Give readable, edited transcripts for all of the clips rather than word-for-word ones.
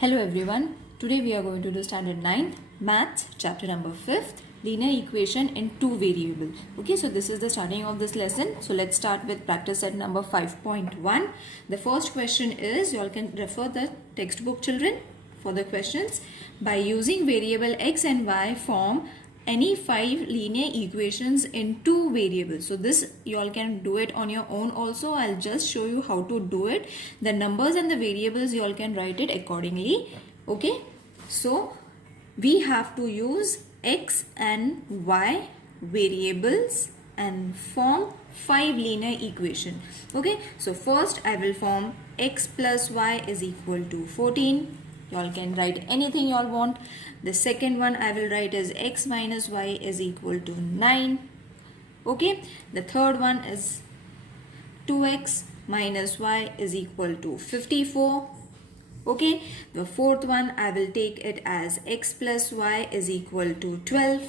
Hello everyone. Today we are going to do standard 9th maths chapter number 5th linear equation in two variable. Okay, so this is the starting of this lesson. So let's start with practice set number 5.1. The first question is, you all can refer the textbook children for the questions. By using variable x and y, form any 5 linear equations in two variables. So this you all can do it on your own also. I'll just show you how to do it. The numbers and the variables you all can write it accordingly. Okay, so we have to use x and y variables and form 5 linear equation. Okay, so first I will form x plus y is equal to 14. You all can write anything you all want. The second one I will write as x minus y is equal to 9. Okay. The third one is 2x minus y is equal to 54. Okay. The fourth one I will take it as x plus y is equal to 12.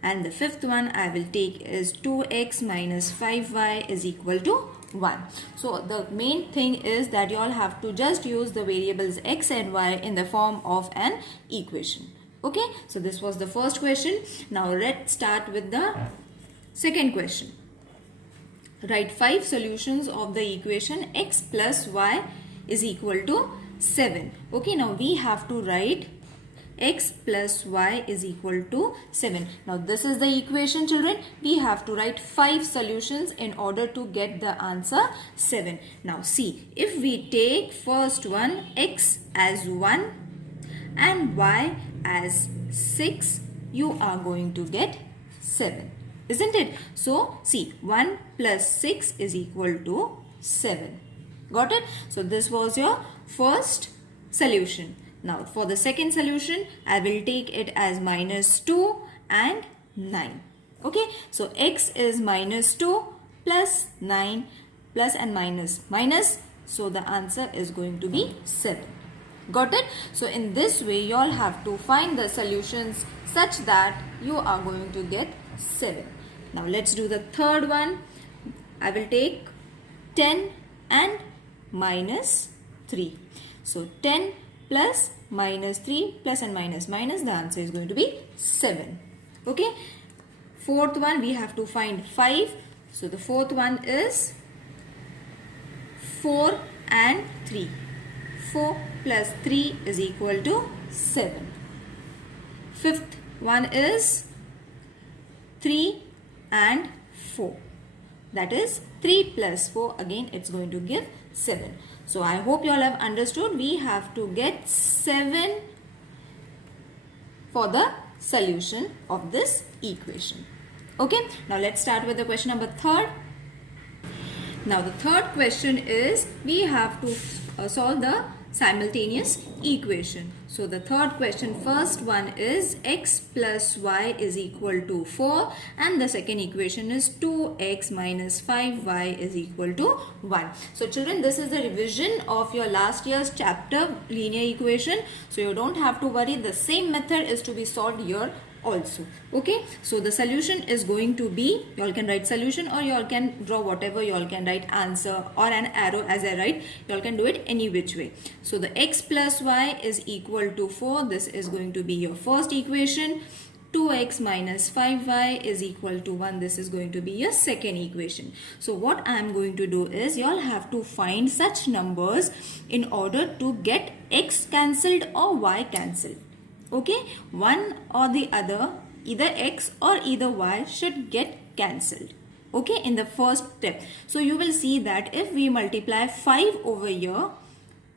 And the fifth one I will take is 2x minus 5y is equal to 1. So the main thing is that you all have to just use the variables x and y in the form of an equation. Okay, so this was the first question. Now let's start with the second question. Write 5 solutions of the equation x plus y is equal to 7. Okay, now we have to write x plus y is equal to 7. Now this is the equation, children. We have to write 5 solutions in order to get the answer 7. Now see, if we take first one x as 1 and y as 6, you are going to get 7, isn't it? So see, 1 plus 6 is equal to 7. Got it? So this was your first solution. Now for the second solution, I will take it as minus 2 and 9. Okay, so x is minus 2 plus 9 plus and minus minus. So the answer is going to be 7. Got it? So in this way, you all have to find the solutions such that you are going to get 7. Now let's do the third one. I will take 10 and minus 3. So 10 plus minus 3 plus and minus minus, the answer is going to be 7. Okay. Fourth one, we have to find 5. So the fourth one is 4 and 3. 4 plus 3 is equal to 7. Fifth one is 3 and 4. That is 3 plus 4, again it's going to give 7. So I hope you all have understood. We have to get 7 for the solution of this equation. Okay, now let's start with the question number 3rd. Now the third question is, we have to solve the simultaneous equation. So the third question, first one is x plus y is equal to 4 and the second equation is 2x minus 5y is equal to 1. So children, this is the revision of your last year's chapter linear equation. So you don't have to worry, the same method is to be solved here also. Okay, so the solution is going to be, you all can write solution or you all can draw whatever, you all can write answer or an arrow as I write. You all can do it any which way. So the x plus y is equal to 4. This is going to be your first equation. 2x minus 5y is equal to 1. This is going to be your second equation. So what I am going to do is, you all have to find such numbers in order to get x cancelled or y cancelled. Okay, one or the other, either x or either y should get cancelled. Okay, in the first step. So you will see that if we multiply 5 over here,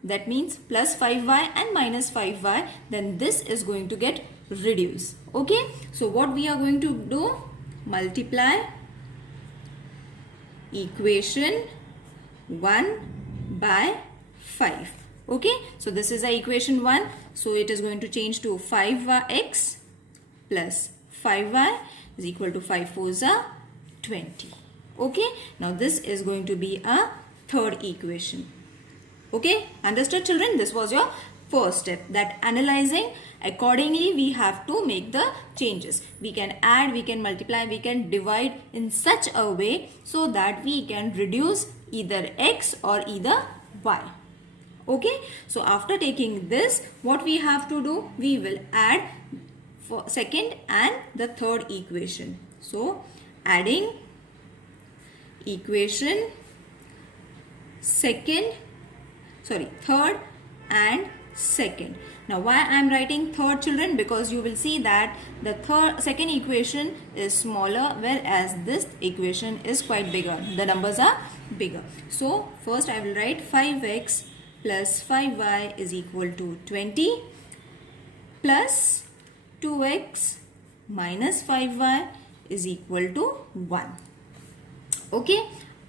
that means plus 5y and minus 5y, then this is going to get reduced. Okay, so what we are going to do? Multiply equation 1 by 5. Okay, so this is a equation 1. So it is going to change to 5x plus 5y is equal to 5 4s are 20. Okay, now this is going to be a third equation. Okay, understood children? This was your first step, that analyzing accordingly we have to make the changes. We can add, we can multiply, we can divide in such a way so that we can reduce either x or either y. Okay, so after taking this, what we have to do, we will add for second and the third equation. So adding equation third and second. Now why I am writing third, children? Because you will see that the second equation is smaller, whereas this equation is quite bigger. The numbers are bigger. So first I will write 5x plus 5y is equal to 20 plus 2x minus 5y is equal to 1. Okay,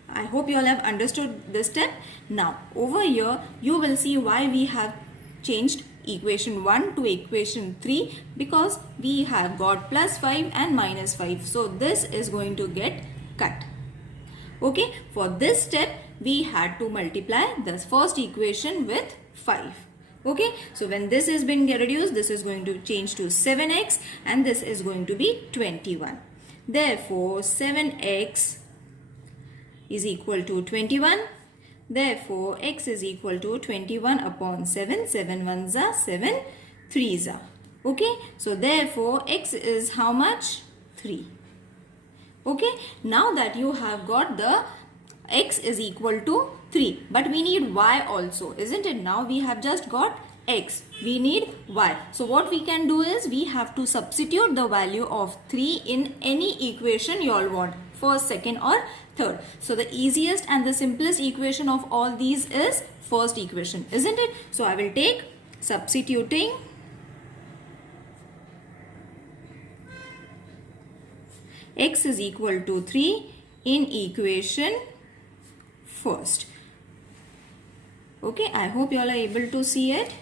I hope you all have understood this step. Now over here you will see why we have changed equation 1 to equation 3, because we have got plus 5 and minus 5. So this is going to get cut. Okay, for this step we had to multiply the first equation with 5. Okay, so when this has been reduced, this is going to change to 7x and this is going to be 21. Therefore 7x is equal to 21. Therefore x is equal to 21 upon 7. 7 ones are 7 threes are. Okay, so therefore x is how much? 3. Okay, now that you have got the x is equal to 3, but we need y also, isn't it? Now we have just got x, we need y. So what we can do is we have to substitute the value of 3 in any equation you all want, first, second or third. So the easiest and the simplest equation of all these is first equation, isn't it? So I will take substituting x is equal to 3 in equation first. Okay, I hope you all are able to see it.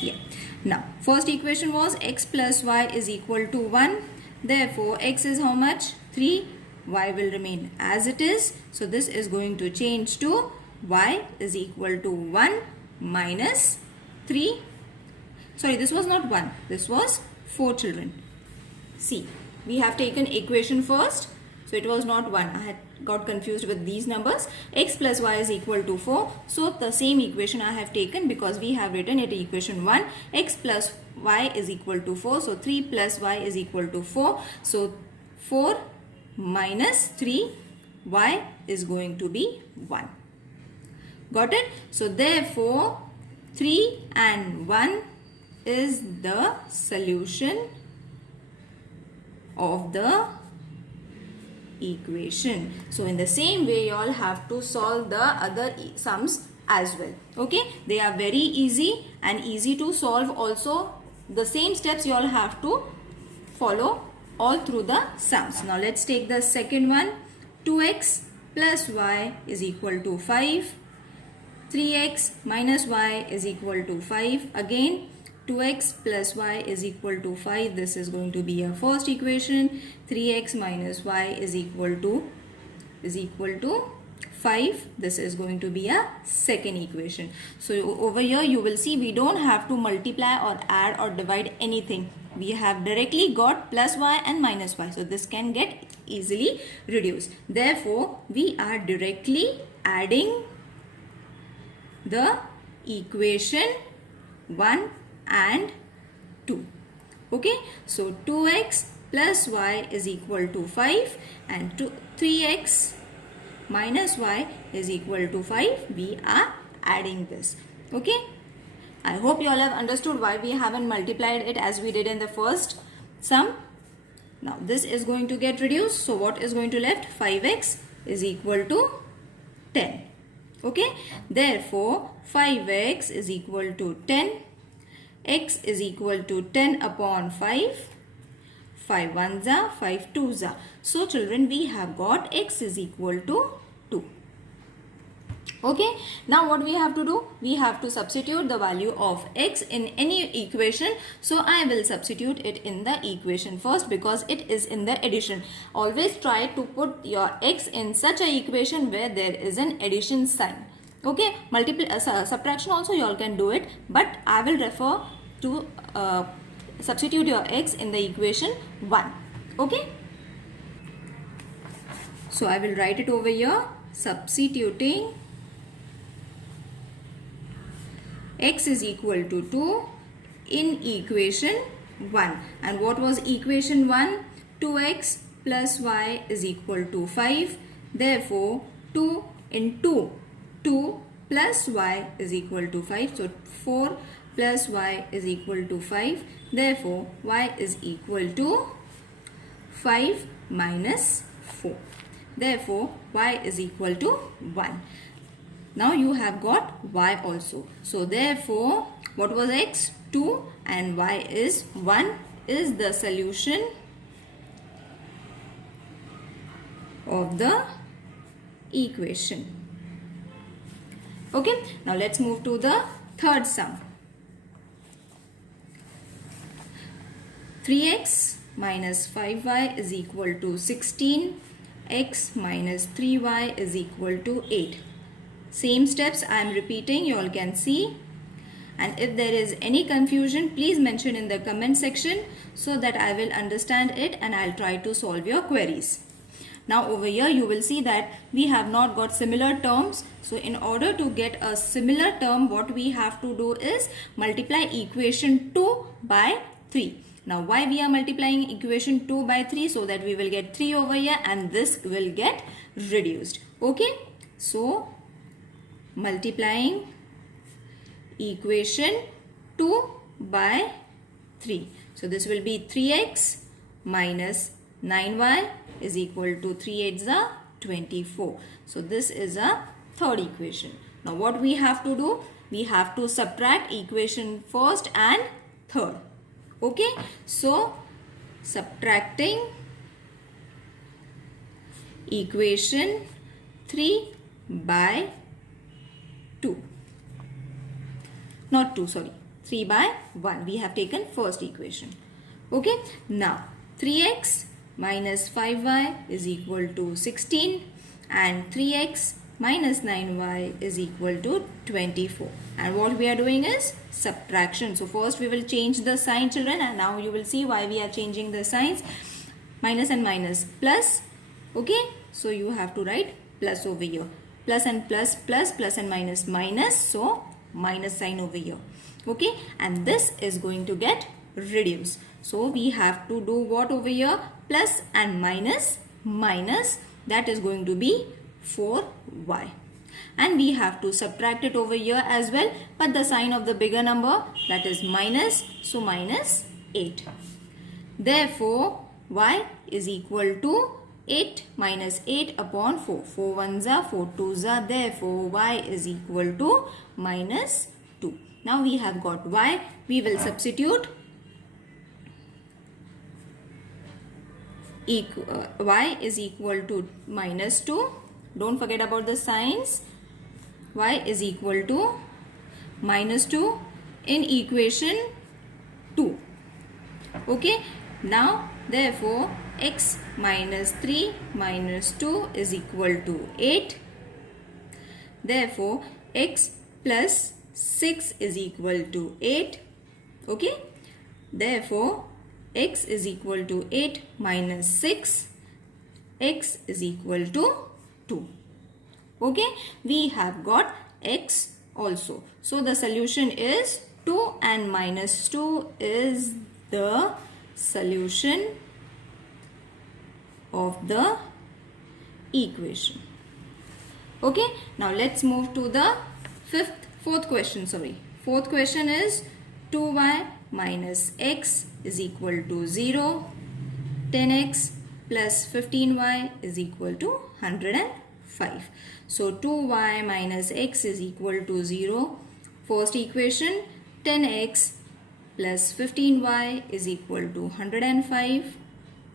Yeah. Now, first equation was x plus y is equal to 1. Therefore, x is how much? 3. Y will remain as it is. So, this is going to change to y is equal to 1 minus 3. Sorry, this was not 1. This was 4, children. See, we have taken equation first. So, it was not 1. I had got confused with these numbers. X plus y is equal to 4. So, the same equation I have taken because we have written it equation 1. X plus y is equal to 4. So, 3 plus y is equal to 4. So, 4 minus 3, y is going to be 1. Got it? So, therefore, 3 and 1 is the solution of the equation. So in the same way you all have to solve the other sums as well. Okay, they are very easy and easy to solve also. The same steps you all have to follow all through the sums. Now let's take the second one. 2x plus y is equal to 5. 3x minus y is equal to 5. Again 2x plus y is equal to 5. This is going to be a first equation. 3x minus y is equal to 5. This is going to be a second equation. So over here you will see we don't have to multiply or add or divide anything. We have directly got plus y and minus y. So this can get easily reduced. Therefore we are directly adding the equation 1 and 2. Okay, so 2x plus y is equal to 5 and 3x minus y is equal to 5. We are adding this. Okay, I hope you all have understood why we haven't multiplied it as we did in the first sum. Now this is going to get reduced. So what is going to left? 5x is equal to 10. Okay, therefore 5x is equal to 10. X is equal to 10 upon 5. 5 ones are, 5 twos are. So children, we have got x is equal to 2. Okay, now what we have to do? We have to substitute the value of x in any equation. So I will substitute it in the equation first because it is in the addition. Always try to put your x in such a equation where there is an addition sign. Okay, subtraction also you all can do it, but I will refer to substitute your x in the equation 1. Okay, so I will write it over here. Substituting x is equal to 2 in equation 1. And what was equation 1? 2x plus y is equal to 5. Therefore, 2 into 2 plus y is equal to 5. So, 4 plus y is equal to 5. Therefore, y is equal to 5 minus 4. Therefore, y is equal to 1. Now, you have got y also. So, therefore, what was x? 2 and y is 1 is the solution of the equation. Okay, now let's move to the third sum. 3x minus 5y is equal to 16. X minus 3y is equal to 8. Same steps I am repeating, you all can see. And if there is any confusion, please mention in the comment section so that I will understand it and I'll try to solve your queries. Now over here you will see that we have not got similar terms. So in order to get a similar term, what we have to do is multiply equation 2 by 3. Now why we are multiplying equation 2 by 3? So that we will get 3 over here and this will get reduced. Okay. So multiplying equation 2 by 3. So this will be 3x minus 9y is equal to 3 8s are 24. So this is a third equation. Now what we have to do? We have to subtract equation first and third. Okay. So subtracting equation 3 by 2. Not 2, sorry. 3 by 1. We have taken first equation. Okay. Now 3x minus 5y is equal to 16 and 3x minus 9y is equal to 24. And what we are doing is subtraction. So first we will change the sign, children, and now you will see why we are changing the signs. Minus and minus plus. Okay. So you have to write plus over here. Plus and plus, plus, plus and minus, minus. So minus sign over here. Okay. And this is going to get reduced. So we have to do what over here? Plus and minus, minus. That is going to be 4y. And we have to subtract it over here as well. But the sign of the bigger number, that is minus. So minus 8. Therefore, y is equal to 8 minus 8 upon 4. 4 1s are, 4 2s are. Therefore, y is equal to minus 2. Now we have got y. We will substitute y is equal to minus 2. Don't forget about the signs. Y is equal to minus 2 in equation 2. Okay. Now, therefore, x minus 3 minus 2 is equal to 8. Therefore, x plus 6 is equal to 8. Okay. Therefore, x is equal to 8 minus 6. X is equal to 2. Okay. We have got x also. So, the solution is 2 and minus 2 is the solution of the equation. Okay. Now, let's move to the fourth question. Fourth question is 2y minus x is equal to 0. 10x plus 15y is equal to 105. So 2y minus x is equal to 0. First equation, 10x plus 15y is equal to 105.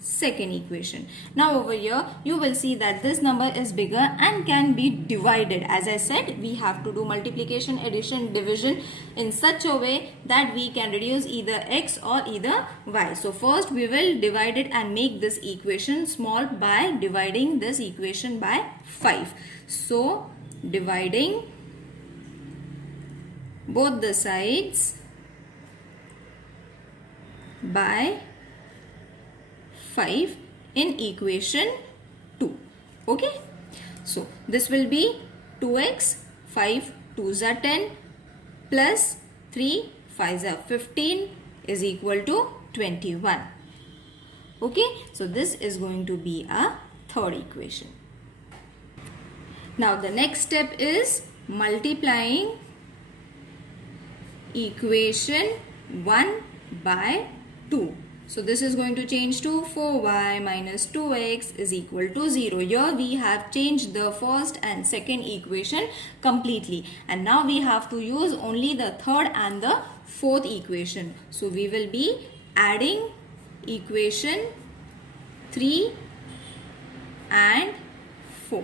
Second equation. Now over here you will see that this number is bigger and can be divided. As I said, we have to do multiplication, addition, division in such a way that we can reduce either x or either y. So first we will divide it and make this equation small by dividing this equation by 5. So dividing both the sides by 5 in equation 2. Okay. So this will be 2x, 5 2s are 10, plus 3 5s are 15 is equal to 21. Okay, so this is going to be a third equation. Now the next step is multiplying equation 1 by 2. So this is going to change to 4y minus 2x is equal to 0. Here we have changed the first and second equation completely. And now we have to use only the third and the fourth equation. So we will be adding equation 3 and 4.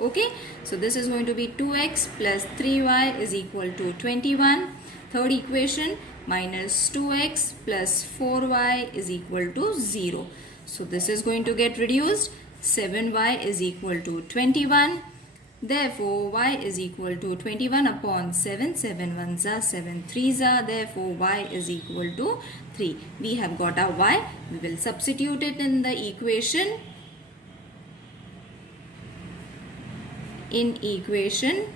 Okay, so this is going to be 2x plus 3y is equal to 21. Third equation, minus 2x plus 4y is equal to 0. So this is going to get reduced. 7y is equal to 21. Therefore, y is equal to 21 upon 7. 7 1s are 7 3s are. Therefore, y is equal to 3. We have got our y. We will substitute it in the equation. In equation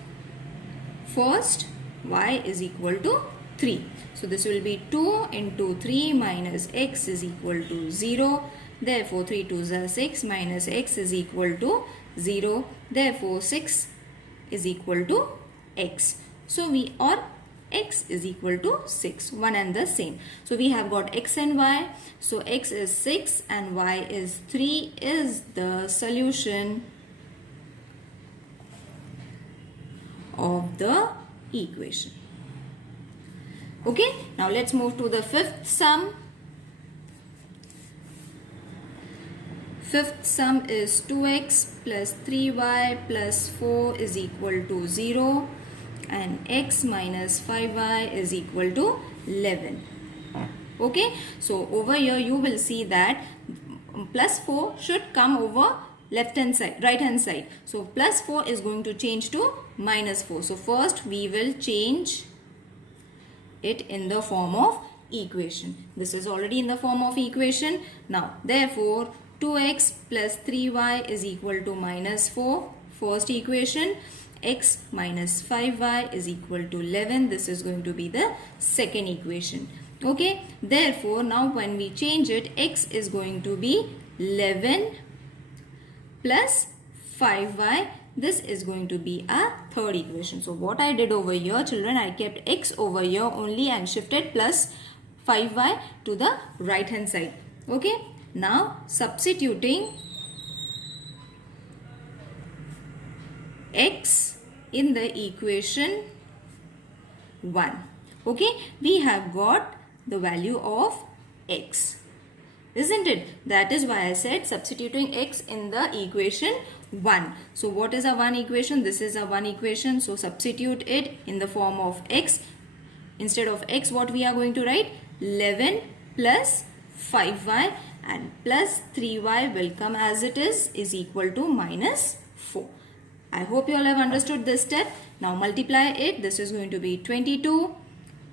first, y is equal to 3. So this will be 2 into 3 minus x is equal to 0. Therefore 3 2s are 6 minus x is equal to 0. Therefore 6 is equal to x. So x is equal to 6, one and the same. So we have got x and y. So x is 6 and y is 3 is the solution of the equation. Okay, now let's move to the fifth sum. Fifth sum is 2x plus 3y plus 4 is equal to 0 and x minus 5y is equal to 11. Okay, so over here you will see that plus 4 should come over left hand side, right hand side. So plus 4 is going to change to minus 4. So first we will change it in the form of equation. This is already in the form of equation. Now therefore 2x plus 3y is equal to minus 4. First equation. X minus 5y is equal to 11. This is going to be the second equation. Okay. Therefore now when we change it, x is going to be 11 plus 5y. This is going to be a third equation. So what I did over here, children, I kept x over here only and shifted plus 5y to the right hand side. Okay. Now substituting x in the equation 1. Okay. We have got the value of x. Isn't it? That is why I said substituting x in the equation 1. So what is a one equation? This is a one equation. So substitute it in the form of x. Instead of x, what we are going to write? 11 plus 5y and plus 3y will come as it is equal to minus 4. I hope you all have understood this step. Now multiply it. This is going to be 22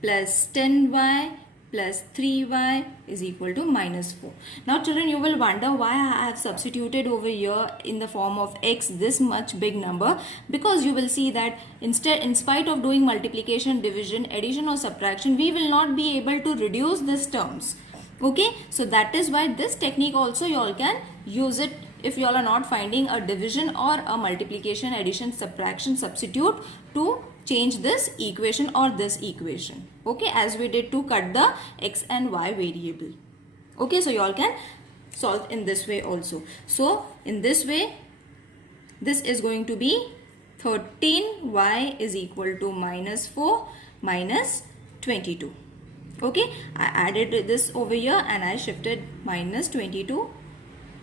plus 10y plus 3y is equal to minus 4. Now children, you will wonder why I have substituted over here in the form of x this much big number, because you will see that instead, in spite of doing multiplication, division, addition or subtraction, we will not be able to reduce these terms. Okay, so that is why this technique also you all can use it if you all are not finding a division or a multiplication, addition, subtraction, substitute to change this equation or this equation. Okay, as we did to cut the x and y variable. Okay, so you all can solve in this way also. So in this way, this is going to be 13y is equal to minus 4 minus 22. Okay, I added this over here and I shifted minus 22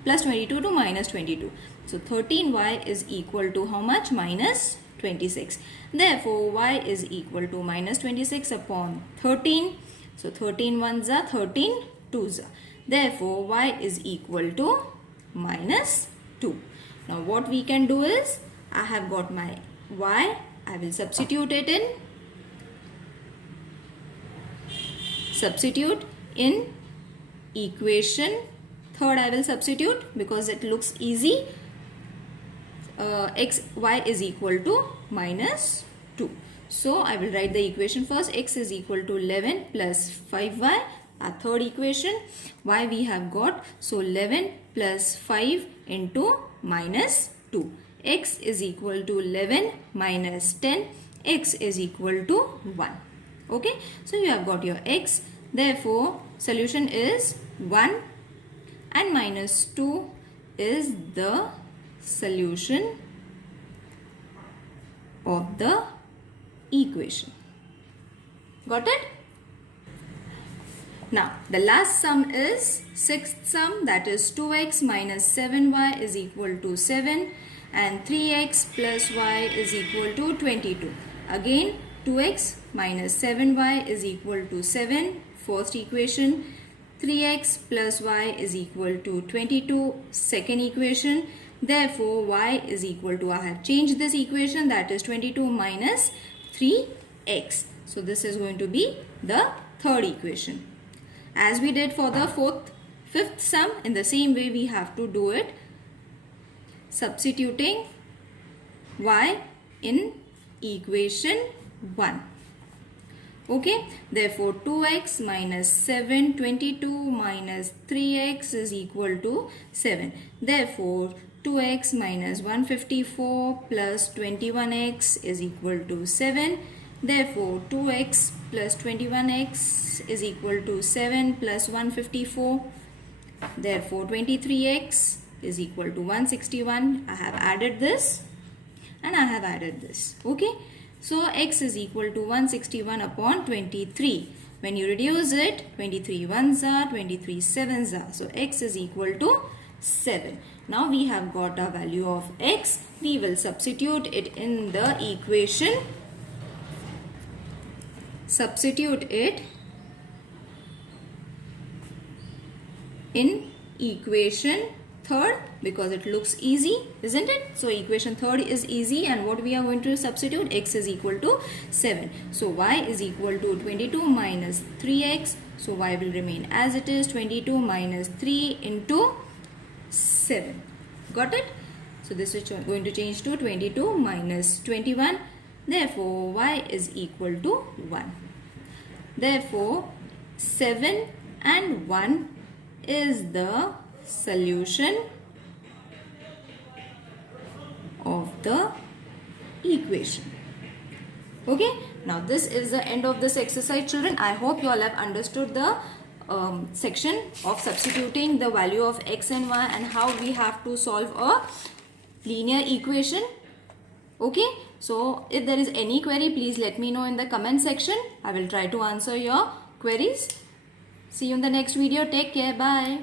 plus 22 to minus 22. So 13y is equal to how much? Minus 26. Therefore, y is equal to minus 26 upon 13. So 13 1s are 13 2s are. Therefore, y is equal to minus 2. Now what we can do is, I have got my y. I will substitute it in. Substitute in equation third. I will substitute because it looks easy. Y is equal to minus 2. So I will write the equation first. X is equal to 11 plus 5y. Our third equation. Y we have got. So 11 plus 5 into minus 2. X is equal to 11 minus 10. X is equal to 1. Okay. So you have got your x. Therefore solution is 1 and minus 2 is the solution of the equation. Got it? Now the last sum is sixth sum, that is 2x minus 7y is equal to 7 and 3x plus y is equal to 22. Again 2x minus 7y is equal to 7, first equation. 3x plus y is equal to 22, second equation. Therefore y is equal to, I have changed this equation, that is 22 minus 3x. So this is going to be the third equation. As we did for the fifth sum, in the same way we have to do it, substituting y in equation 1. Okay, therefore 2x minus 7, 22 minus 3x is equal to 7. Therefore 2x minus 154 plus 21x is equal to 7. Therefore 2x plus 21x is equal to 7 plus 154. Therefore 23x is equal to 161. I have added this and I have added this. Okay. So x is equal to 161 upon 23. When you reduce it, 23 ones are, 23 sevens are. So x is equal to 7. Now we have got a value of x. We will substitute it in the equation. Substitute it in equation third because it looks easy, isn't it? So equation third is easy, and what we are going to substitute? X is equal to 7. So y is equal to 22 minus 3x. So y will remain as it is, 22 minus 3 into 7. Got it? So this is going to change to 22 minus 21. Therefore y is equal to 1. Therefore 7 and 1 is the solution of the equation. Okay, now this is the end of this exercise, children. I hope you all have understood the section of substituting the value of x and y and how we have to solve a linear equation. Okay, so if there is any query, please let me know in the comment section. I will try to answer your queries. See you in the next video. Take care. Bye.